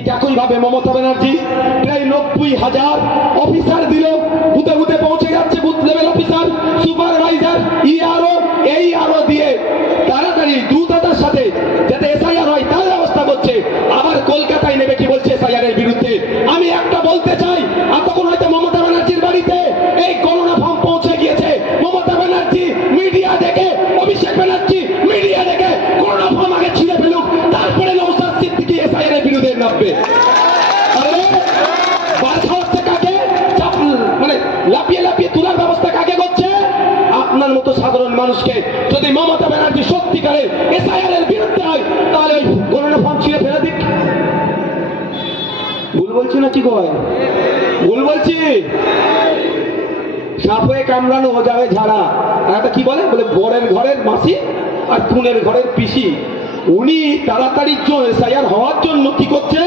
ঠিক একইভাবে মমতা ব্যানার্জি প্রায় নব্বই হাজার অফিসার দিল। হুতে হুতে পৌঁছে যাচ্ছে booth level officer supervisor ERO এই আরও দিয়ে। তাড়াতাড়ি দ্রুততার মানে লাপিয়ে লাপিয়ে তোলার ব্যবস্থা কাকে করছে? আপনার মতো সাধারণ মানুষকে যদি মমতা ব্যানার্জি এসআইআর এর বিরুদ্ধে হয়, তাহলে ওই ফর্ম ছিঁড়ে ফেলে দিক। ভুল বলছি না কি কয়? ভুল বলছি। সাপ হয়ে কামড়ানো ও যাবে ঝাড়া। আর একটা কি বলে? বলে বরের ঘরের মাসি আর কুনের ঘরের পিসি। উনি তাড়াতাড়ির জন্য এসআইআর হওয়ার জন্য কি করছে?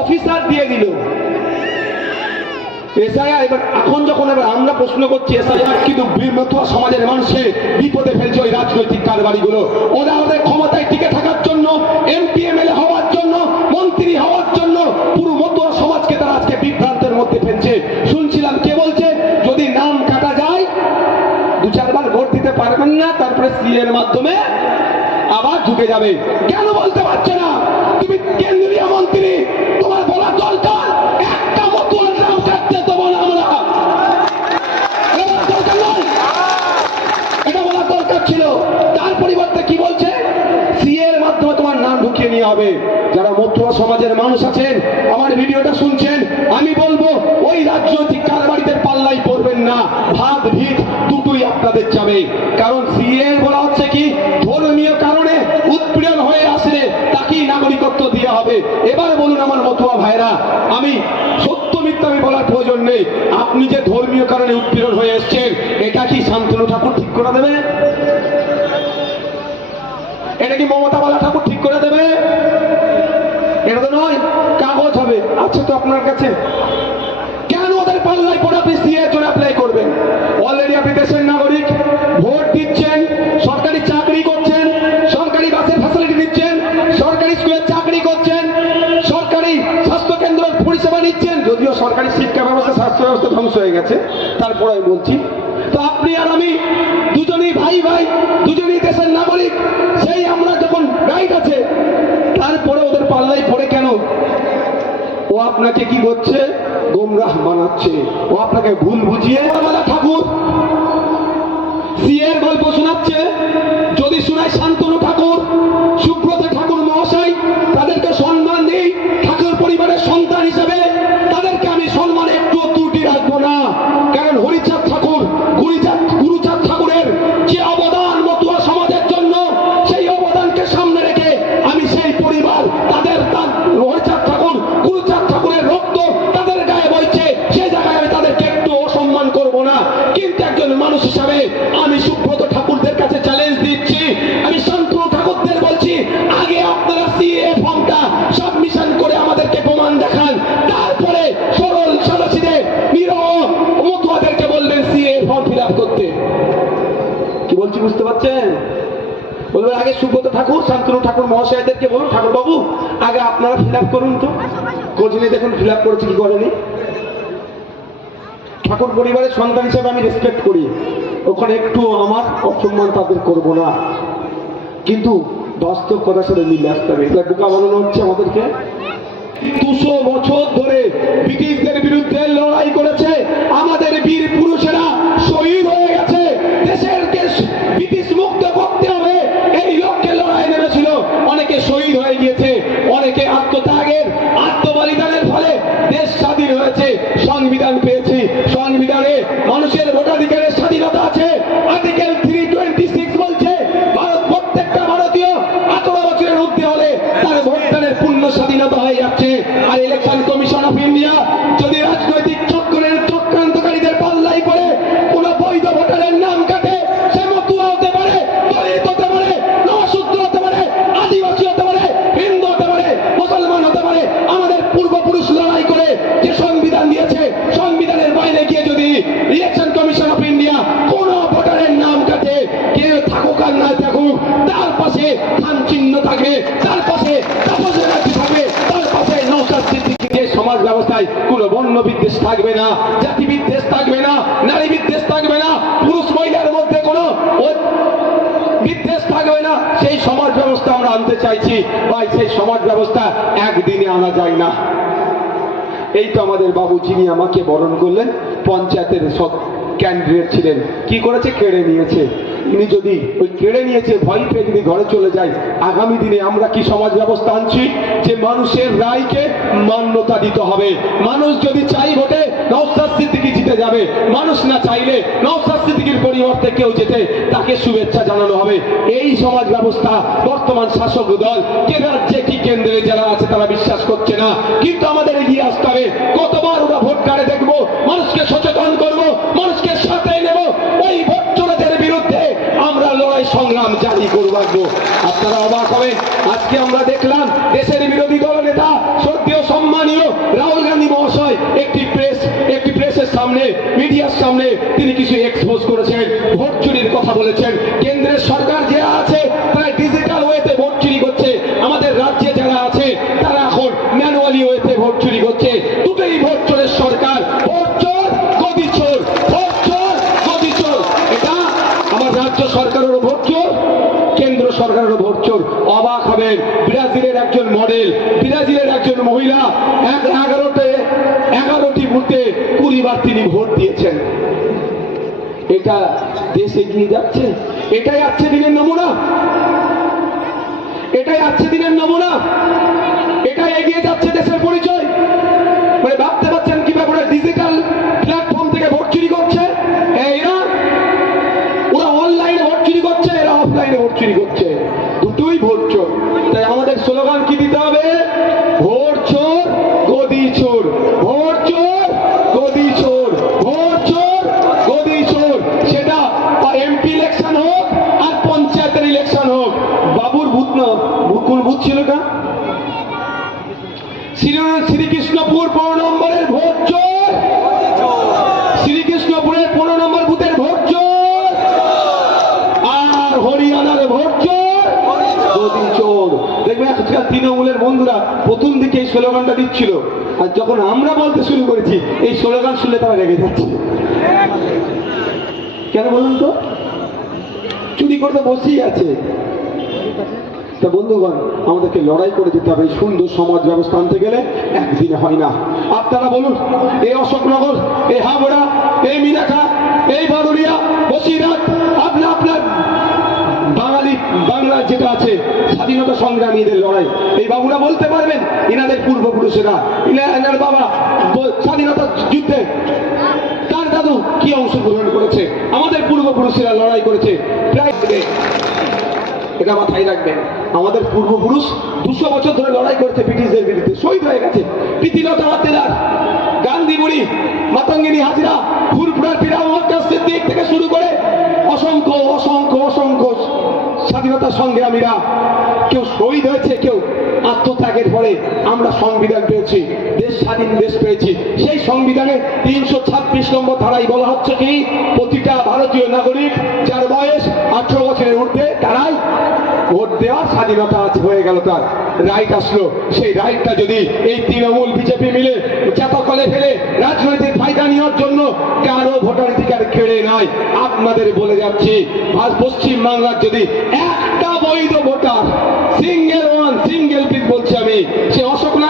অফিসার দিয়ে দিল। এসআইআর, এবার এখন যখন এবার আমরা প্রশ্ন করছি, এসআইআর কিন্তু মতুয়া সমাজের মানুষকে বিপদে ফেলছে ওই রাজনৈতিক কারবারিগুলো। ওরা ওদের ক্ষমতায় টিকে থাকার জন্য এমপি এমএলএ হওয়ার জন্য, মন্ত্রী হওয়ার জন্য পুরো মতুয়া সমাজকে তারা আজকে বিভ্রান্তের মধ্যে ফেলছে। শুনছিলাম কে বলছে, যদি নাম কাটা যায় দু চারবার ভোট দিতে পারবেন না, তারপরে সি এর মাধ্যমে আবার ঢুকে যাবে। কেন বলতে পারছে না? তুমি কেন্দ্রীয় মন্ত্রী, তোমার বলা হবে। যারা মতুয়া সমাজের মানুষ আছেন, আমার ভিডিওটা শুনছেন, আমি বলব, ওই রাজনৈতিক কারবারিদের পাল্লাই পড়বেন না। ভাত, ভিত, দুটোই আপনাদের যাবে কারণ সিএ বলা হচ্ছে কি ধর্মীয় কারণে উৎপীড়ন হয়ে আসলে তাকেই নাগরিকত্ব দেওয়া হবে এবার বলুন আমার ভাইরা আমি সত্য মিথ্যা আমি বলার প্রয়োজন নেই। আপনি যে ধর্মীয় কারণে উৎপীড়ন হয়ে এসছেন, এটা কি শান্তনু ঠাকুর ঠিক করে দেবে? এটা কি মমতা বালা ঠাকুর ঠিক করে দেবে? এটা তো নয়, কাগজ হবে। আছে তো আপনার কাছে। কেন ওদের পাল্লায় পড়ে আপনি সরকারি শিক্ষা ব্যবস্থা, স্বাস্থ্য ব্যবস্থা ধ্বংস হয়ে গেছে। তারপরে আমি বলছি, তো আপনি আর আমি দুজনেই ভাই ভাই, দুজনেই দেশের নাগরিক, সেই আমরা যখন রাইট আছে, তারপরে ওদের পাল্লাই পড়ে কেন? ও আপনাকে কি করছে গোমরাহ বানাচ্ছে ও আপনাকে ভুল বুঝিয়ে ঠাকুর, সিএর গল্প শোনাচ্ছে। যদি শোনায় শান্তনু ঠাকুর, সুব্রত ঠাকুর ঠাকুর, শান্তনু ঠাকুর মহাশয়দেরকে বলুন ঠাকুর বাবু আগে আপনারা ফিল করুন তো। নিয়ে দেখুন ফিল করেছে কি করেনি। ঠাকুর পরিবারের সন্তান হিসেবে আমি রেসপেক্ট করি। ওখানে একটু আমার অসম্মান তাদের করব না। কিন্তু বাস্তব কথার সাথে মিলে আসতে হবে। এটা বোকা বানানো হচ্ছে আমাদেরকে। দুশো বছর ধরে ব্রিটিশদের বিরুদ্ধে লড়াই করেছে আমাদের বীর পুরুষেরা। শহীদ হয়ে গেছে। অনেকে শহীদ হয়ে গিয়েছে। থাকবে না, জাতি বিদ্বেষ থাকবে না, নারী বিদ্বেষ থাকবে না, পুরুষ মহিলার মধ্যে কোনো বিদ্বেষ থাকবে না। সেই সমাজ ব্যবস্থা আমরা আনতে চাইছি। ভাই, সেই সমাজ ব্যবস্থা একদিনে আনা যায় না। এই তো আমাদের বাবু, যিনি আমাকে বরণ করলেন, পঞ্চায়েতের সব ক্যান্ডিডেট ছিলেন। কি করেছে? কেড়ে নিয়েছে। ইনি যদি ওই কেড়ে নিয়েছে, ভয় পেয়ে যদি ঘরে চলে যায়, আগামী দিনে আমরা কি সমাজ ব্যবস্থা আনছি? যে মানুষের রায়কে মান্যতা দিতে হবে। মানুষ যদি চাই ভোটে নওসাদ জিতে যাবে। মানুষ না চাইলে নওসাদ পরিবর্তে কেউ যেতে তাকে শুভেচ্ছা জানানো হবে। এই সমাজ ব্যবস্থা বর্তমান শাসক দল, কে রাজ্যে, কি কেন্দ্রে যারা আছে, তারা বিশ্বাস করছে না। কিন্তু আমাদের এগিয়ে আসতে হবে। কতবার ওরা ভোট কার্ডে দেখব, মানুষকে সামনে তিনি কিছু এক্সপোজ করেছেন, ভোট চুরির কথা বলেছেন। কেন্দ্রের সরকার যে আছে, তারা ডিজিটাল ওয়েতে ভোট চুরি করছে। আমাদের রাজ্যে যারা আছে, তারা এখন ম্যানুয়ালি ওয়েতে ভোট চুরি করছে। দুটোই ভোট চোরের সরকার। ভোট চোর, গদি চোর। ভোট চোর, গদি চোর। এটা আমার রাজ্য সরকারেরও ভোট চোর, কেন্দ্র সরকারেরও ভোট চোর। অবাক হবেন, ব্রাজিলের একজন মডেল ব্রাজিলের একজন মহিলা, এক কুড়ি বার তিনি ভোট দিয়েছেন। এটা দেশ এগিয়ে যাচ্ছে। এটাই আজকে দিনের নমুনা। এটাই আজকে দিনের নমুনা। এটাই এগিয়ে যাচ্ছে দেশের পরিচয়। মানে ভাবতে পারছেন কীভাবে ওরা ডিজিটাল প্ল্যাটফর্ম থেকে ভোট চুরি করছে? এরা ওরা অনলাইনে ভোট চুরি করছে, এরা অফলাইনে ভোট চুরি করছে। দুটোই ভোট চোর। তাই আমাদের স্লোগান কি দিতে হবে? শ্রীকৃষ্ণপুর পনেরো নম্বরের ভোট চোর শ্রীকৃষ্ণপুরের পনেরো নম্বর বুথের ভোট চোর আর হরিয়ানার ভোট চোর চোর। দেখবে আজকাল তৃণমূলের বন্ধুরা প্রথম দিকে এই স্লোগানটা দিচ্ছিল। আর যখন আমরা বলতে শুরু করেছি, এই স্লোগান শুনলে তারা রেগে যাচ্ছে। কেন বলুন তো? চুরি করতে বসেই আছে। তা বন্ধুগণ, আমাদেরকে লড়াই করে যেতে হবে। সুন্দর সমাজ ব্যবস্থা আনতে গেলে একদিনে হয় না। আপনারা বলুন, এই অশোকনগর, এই হাবড়া এই মিনাখা এই বারুরিয়া বসিরহাট, আপনি আপনার বাঙালি, বাংলা যেটা আছে, স্বাধীনতা সংগ্রামীদের লড়াই। এই বাবুরা বলতে পারবেন, ইনাদের পূর্বপুরুষেরা ইনা- এনার বাবা স্বাধীনতা যুদ্ধে, তার দাদু কি অংশগ্রহণ করেছে? আমাদের পূর্বপুরুষেরা লড়াই করেছে। প্রায় এটা মাথায় রাখবেন। আমাদের পূর্বপুরুষ দুশো বছর ধরে লড়াই করছে ব্রিটিশদের বিরুদ্ধে। শহীদ হয়ে গেছে। প্রীতিলতা হাতেদার গান্ধী বুড়ি মাতঙ্গিনী হাজরা, ফুরফুরার পিরা মহাকাশ দিক থেকে শুরু করে অসংখ্য অসংখ্য অসংখ্য স্বাধীনতা সংগ্রামীরা কেউ শহীদ হয়েছে, কেউ আত্মত্যাগের পরে আমরা সংবিধান পেয়েছি, দেশ স্বাধীন দেশ পেয়েছি। সেই সংবিধানে তিনশো ছাব্বিশ নম্বর ধারায় বলা হচ্ছে কি, প্রতিটা ভারতীয় নাগরিক যার বয়স আঠারো বছরের ঊর্ধ্বে, তারাই দেওয়ার স্বাধীনতা আজ হয়ে গেল তার। রাইট আসলো। সেই রাইটটা যদি এই তৃণমূল, বিজেপি মিলে চাপাকলে ফেলে রাজনৈতিক ফায়দা নেওয়ার জন্য কারও ভোটাধিকার কেড়ে নাই আপনাদের বলে যাচ্ছি, আজ পশ্চিম বাংলার যদি একটা বৈধ voter single one single pick বলছি আমি, সে অশোকনগর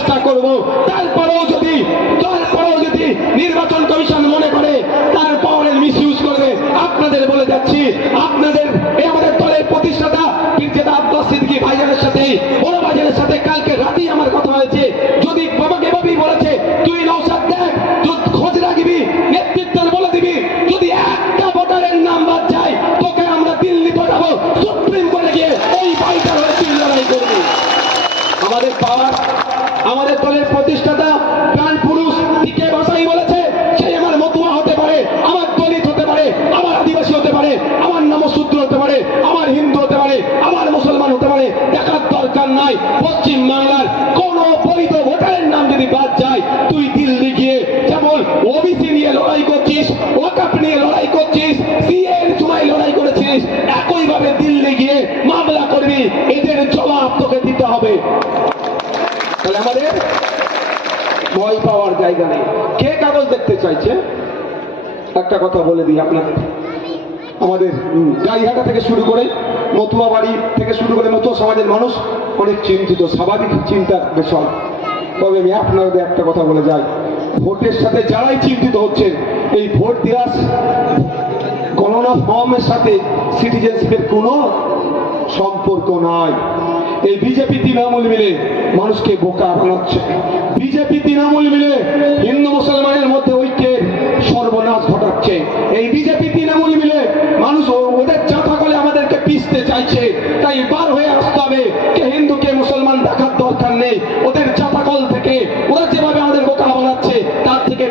চেষ্টা করব। তারপরেও যদি তারপরেও যদি নির্বাচন কমিশন মনে করে, তার পাওয়ারের মিস ইউজ করবে। আপনাদের বলে যাচ্ছি, আপনাদের আমাদের দলের প্রতিষ্ঠাতা পারে দরকার নাই। পশ্চিম বাংলার কোন বৈধ ভোটারের নাম যদি বাদ যায়, তুই দিল্লি গিয়ে যেমন ওবিসি নিয়ে লড়াই করছিস ওয়াকাপ নিয়ে লড়াই করছিস সিএ এর সময় লড়াই করেছিস, একইভাবে দিল্লি গিয়ে মামলা করবি, এদের জবাব তোকে দিতে হবে। তাহলে আমাদের ভয় পাওয়ার জায়গা নেই। কে কাগজ দেখতে চাইছে? একটা কথা বলে দিই আপনাদের। আমাদের উম, থেকে শুরু করে মতুয়া বাড়ি থেকে শুরু করে মতুয়া সমাজের মানুষ অনেক চিন্তিত স্বাভাবিক চিন্তার বিষয়। তবে আমি আপনাদের একটা কথা বলে যাই। ভোটের সাথে যারাই চিন্তিত হচ্ছেন এই ভোট দেওয়ার গণনা ফর্মের সাথে সিটিজেনশিপের কোনো সম্পর্ক নাই। এই বিজেপি তৃণমূল মিলে মানুষকে বোকা বানাচ্ছে। বিজেপি তৃণমূল মিলে হিন্দু মুসলমানের মধ্যে ঐক্যের সর্বনাশ ঘটাচ্ছে। এই বিজেপি তৃণমূল ওদের চাপা গলে আমাদেরকে পিসতে চাইছে। তাই বার হয়ে আসতে হবে। কে হিন্দু, কে মুসলমান, দেখার দরকার নেই। ওদের চাপাকল থেকে ওরা যেভাবে আমাদের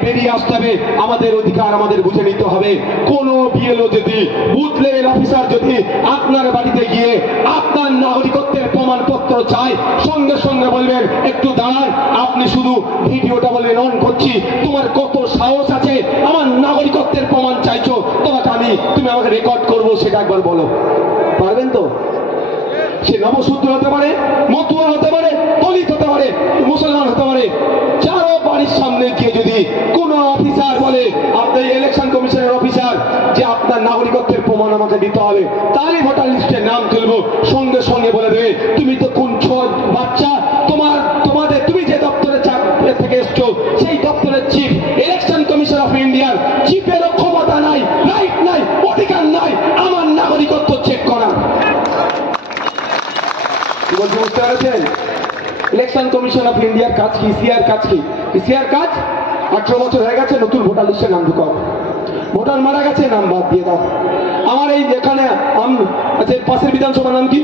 বেরিয়ে আসতে হবে। আমাদের অধিকার আমাদের বুঝে নিতে হবে। কোন বিএলও যদি বুথ লেভেল অফিসার যদি আপনার বাড়িতে গিয়ে আপনার নাগরিকত্বের প্রমাণপত্র চায়, সঙ্গে সঙ্গে বলবেন, একটু দাঁড়ান, আপনি শুধু ভিডিওটা বলবেন অন করছি। তোমার কত সাহস আছে? আমার নাগরিকত্বের প্রমাণ চাইছো। তোমাকে আমি, তুমি আমাকে রেকর্ড করব, সেটা একবার বলো। পারবেন তো? সে নবসূত্র হতে পারে, মতুয়া হতে পারে, দলিত হতে পারে, মুসলমান হতে পারে চারো বাড়ির সামনে গিয়ে যদি কোন অফিসার বলে আপনার ইলেকশন কমিশনের অফিসার যে আপনার নাগরিকত্বের প্রমাণ আমাকে দিতে হবে তাহলে ভোটার লিস্টে নাম তুলবো, সঙ্গে সঙ্গে বলে দেবে, তুমি তো কোন ছ- বাচ্চা, তোমার, তোমাদের, তুমি যে দপ্তরে চাকরি থেকে এসছো, সেই দপ্তরের চিফ ইলেকশন কমিশন অফ ইন্ডিয়ার চিফেরও ক্ষমতা নাই রাইট নাই, অধিকার নাই, আমার নাগরিকত্ব চেক করা বুঝতে পেরেছেন? ইলেকশন কমিশন অফ ইন্ডিয়ার কাজ কি? ইসিআর কাজ কি? ইসিআর কাজ? আঠারো বছর হয়ে গেছে, নতুন ভোটার লিস্টে নাম ঢুকাও। ভোটার মারা গেছে, নাম বাদ দিয়ে দাও। আমার এই এখানে আচ্ছা পাশের বিধানসভার নাম কি?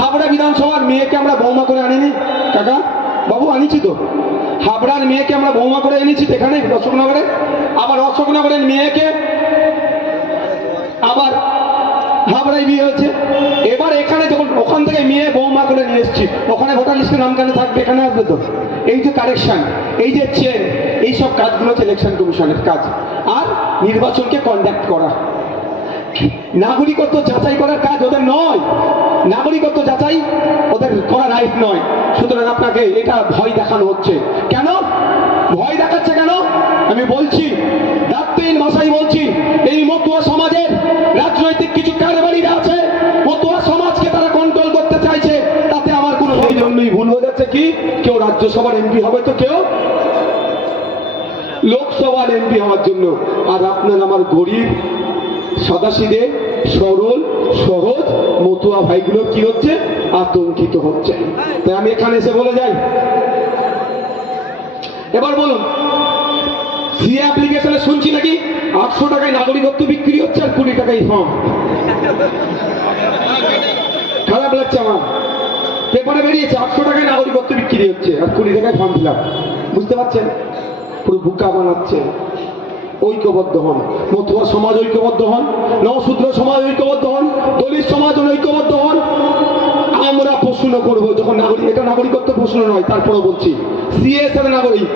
হাবড়া বিধানসভার মেয়েকে আমরা বৌমা করে আনিনি। কাকা, বাবু, আনিছি তো। হাবড়ার মেয়েকে আমরা বৌমা করে এনেছি এখানে অশোকনগরে আবার অশোকনগরের মেয়েকে আবার হাবড়ায় বিয়ে হয়েছে। এবার এখানে যখন ওখান থেকে মেয়ে বৌমা করে নিয়ে এসছি, ওখানে ভোটার লিস্টে নাম কেন থাকবে? এখানে আসবে তো। এই যে কারেকশন এই যে চেন এই সব কাজগুলো হচ্ছে ইলেকশন কমিশনের কাজ। আর নির্বাচনকে কন্ডাক্ট করা। নাগরিকত্ব যাচাই করার কাজ ওদের নয়। নাগরিকত্ব যাচাই ওদের করা রাইট নয়। সুতরাং আপনাকে এটা ভয় দেখানো হচ্ছে। কেন? ভয় দেখাচ্ছে কেন? আমি বলছি দায়িত্বহীন ভাষায় বলছি, এই মতুয়া কেউ রাজ্যসভার এমপি হবে তো কেউ? লোকসভার এমপি হওয়ার জন্য। আর আপনার আমার গরিব সাদাসিদে সরল, সহজ, মতুয়া ভাইগুলো কি হচ্ছে? আতঙ্কিত হচ্ছে। তাই আমি এখানে এসে বলে যাই। এবার বলুন, সি অ্যাপ্লিকেশনে শুনছি নাকি? আটশো টাকায় নাগরিকত্ব বিক্রি হচ্ছে আর কুড়ি টাকায় ফর্ম। খারাপ লাগছে আমার। পেপারে বেরিয়েছে, আটশো টাকায় নাগরিকত্ব বিক্রি হচ্ছে, আর কুড়ি টাকায় ফর্ম ফিল বুঝতে পারছেন? পুরো বুকা বানাচ্ছে। ঐক্যবদ্ধ হন। মতুয়া সমাজ ঐক্যবদ্ধ হন নবশূদ্র সমাজ ঐক্যবদ্ধ হন, দলিত সমাজ ঐক্যবদ্ধ হন। আমরা প্রশ্ন করব যখন নাগরিক, এটা নাগরিকত্ব প্রশ্ন নয় তারপরে বলছি। সিএ সাথে নাগরিক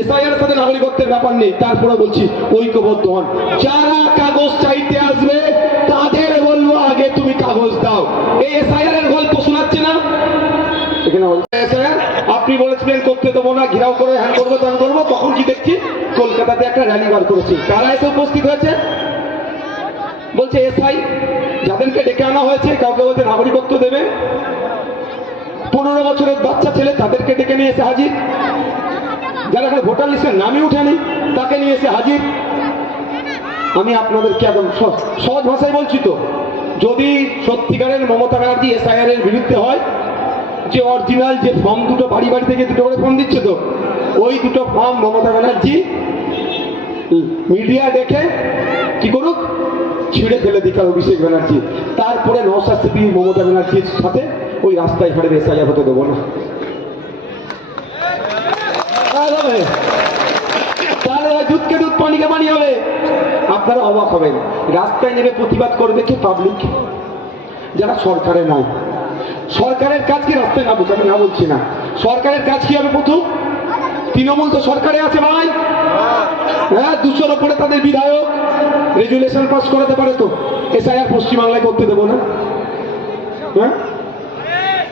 এসআইআর সাথে নাগরিকত্বের ব্যাপার নেই তারপরে বলছি, ঐক্যবদ্ধ হন। যারা কাগজ চাইতে আসবে, তাদের বলব আগে তুমি কাগজ দাও। এই এসআইআর এর গল্প আপনি বলেছিলেন, করতে দেবো না, ঘেরাও করে হ্যান করব, ত্যান করব, তখন কি দেখছি? কলকাতাতে একটা র্যালি বার করেছি। কারা এসে উপস্থিত হয়েছে? বলছে, এসআই, যাদেরকে ডেকে আনা হয়েছে, কাউকে বলছে নাগরিকত্ব দেবে। পনেরো বছরের বাচ্চা ছেলে তাদেরকে ডেকে নিয়ে এসে হাজির। যারা এখানে ভোটার লিস্টের নামই উঠেনি, তাকে নিয়ে এসে হাজির। আমি আপনাদেরকে একদম সহজ ভাষায় বলছি তো, যদি সত্যিকারের মমতা ব্যানার্জি এসআইআর এর বিরুদ্ধে হয় যে অরিজিনাল যে ফর্ম দুটো বাড়ি বাড়ি থেকে দুটো করে ফর্ম দিচ্ছে তো, ওই দুটো ফর্ম মমতা ব্যানার্জি মিডিয়া দেখে কি করুক, ছিঁড়ে ফেলে দিক অভিষেক ব্যানার্জি। তারপরে নওশাদ মমতা ব্যানার্জির সাথে ওই রাস্তায় ঘাড়ে এসআইআর হতে দেবো না। দুধকে দুধ, পানিকে পানি হবে। আপনারা অবাক হবেন। রাস্তায় নেমে প্রতিবাদ করবে কি পাবলিক যারা সরকারে নাই। সরকারের কাজ কি রাস্তায় নামুক? আমি না বলছি না। সরকারের কাজ কি হবে প্রথম? তৃণমূল তো সরকারে আছে ভাই। হ্যাঁ দুশোর ওপরে তাদের বিধায়ক। রেজুলেশন পাস করাতে পারে তো। এসআইআর পশ্চিমবাংলায় করতে দেবো না। হ্যাঁ?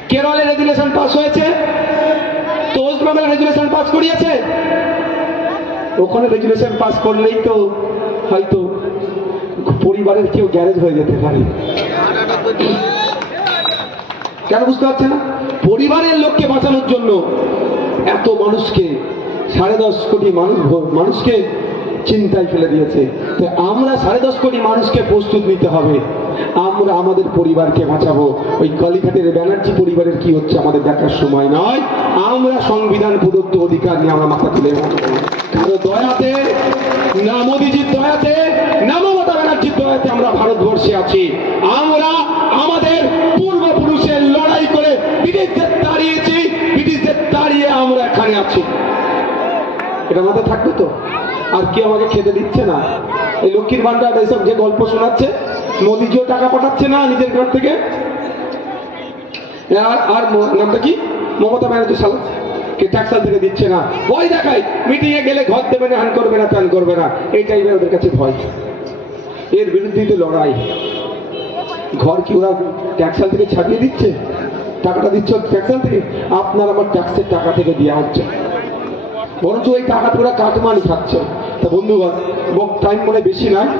কেরলে রেজুলেশন পাস হয়েছে। তো ওয়েস্ট বেঙ্গল রেজুলেশন পাস করিয়েছে। ওখানে রেজুলেশন পাস করলেই তো হয়তো পরিবারের কেউ গ্যারেজ হয়ে যেতে পারে। কেন বুঝতে পারছে না? পরিবারের লোককে বাঁচানোর জন্য এত মানুষকে, সাড়ে দশ কোটি মানুষ, মানুষকে চিন্তায় ফেলে দিয়েছে। তো আমরা সাড়ে দশ কোটি মানুষকে প্রস্তুত নিতে হবে। আমরা আমাদের পরিবারকে বাঁচাবো। ওই কালীঘাটের ব্যানার্জি পরিবারের কি হচ্ছে আমাদের দেখার সময় নয়। আমরা সংবিধান প্রদত্ত অধিকার নিয়ে আমরা মাথা তুলে কারও দয়াতে, না মোদিজির দয়াতে, না মমতা ব্যানার্জির দয়াতে আমরা ভারতবর্ষে আছি। আমরা আমাদের পূর্বপুরুষের করে ব্রিটিশদের তাড়িয়েছি ব্রিটিশদের তাড়িয়ে আমরা এখানে আছি। এটা মাথায় থাকবে তো? আর কেউ আমাকে খেতে দিচ্ছে না। এই লক্ষ্মীর ভান্ডার এসব যে গল্প শোনাচ্ছে, মোদিজিও টাকা পাঠাচ্ছে না নিজের ঘর থেকে? আর নামটা কি? মমতা ব্যানার্জি সাল কে ট্যাক্সাল থেকে দিচ্ছে না। ভয় দেখায়। মিটিং এ গেলে ঘর দেবে না হ্যান করবে না, ত্যান করবে না। এই ওদের কাছে ভয়। এর বিরুদ্ধে তো লড়াই। ঘর কি ওরা ট্যাক্সাল থেকে ছাড়িয়ে দিচ্ছে? টাকাটা দিচ্ছে ট্যাক্সাল থেকে আপনার আমার ট্যাক্সের টাকা থেকে দেওয়া হচ্ছে। বরঞ্চ ওই টাকা তোরা কাটমানি খাচ্ছে। তা বন্ধুগণ টাইম মনে বেশি নয়।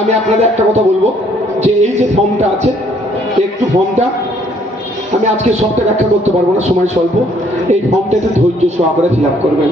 আমি আপনাদের একটা কথা বলব, যে এই যে ফর্মটা আছে, একটু ফর্মটা আমি আজকে সবটা ব্যাখ্যা করতে পারব না, সময় স্বল্প। এই ফর্মটা একটু ধৈর্য সহকারে ফিল করবেন।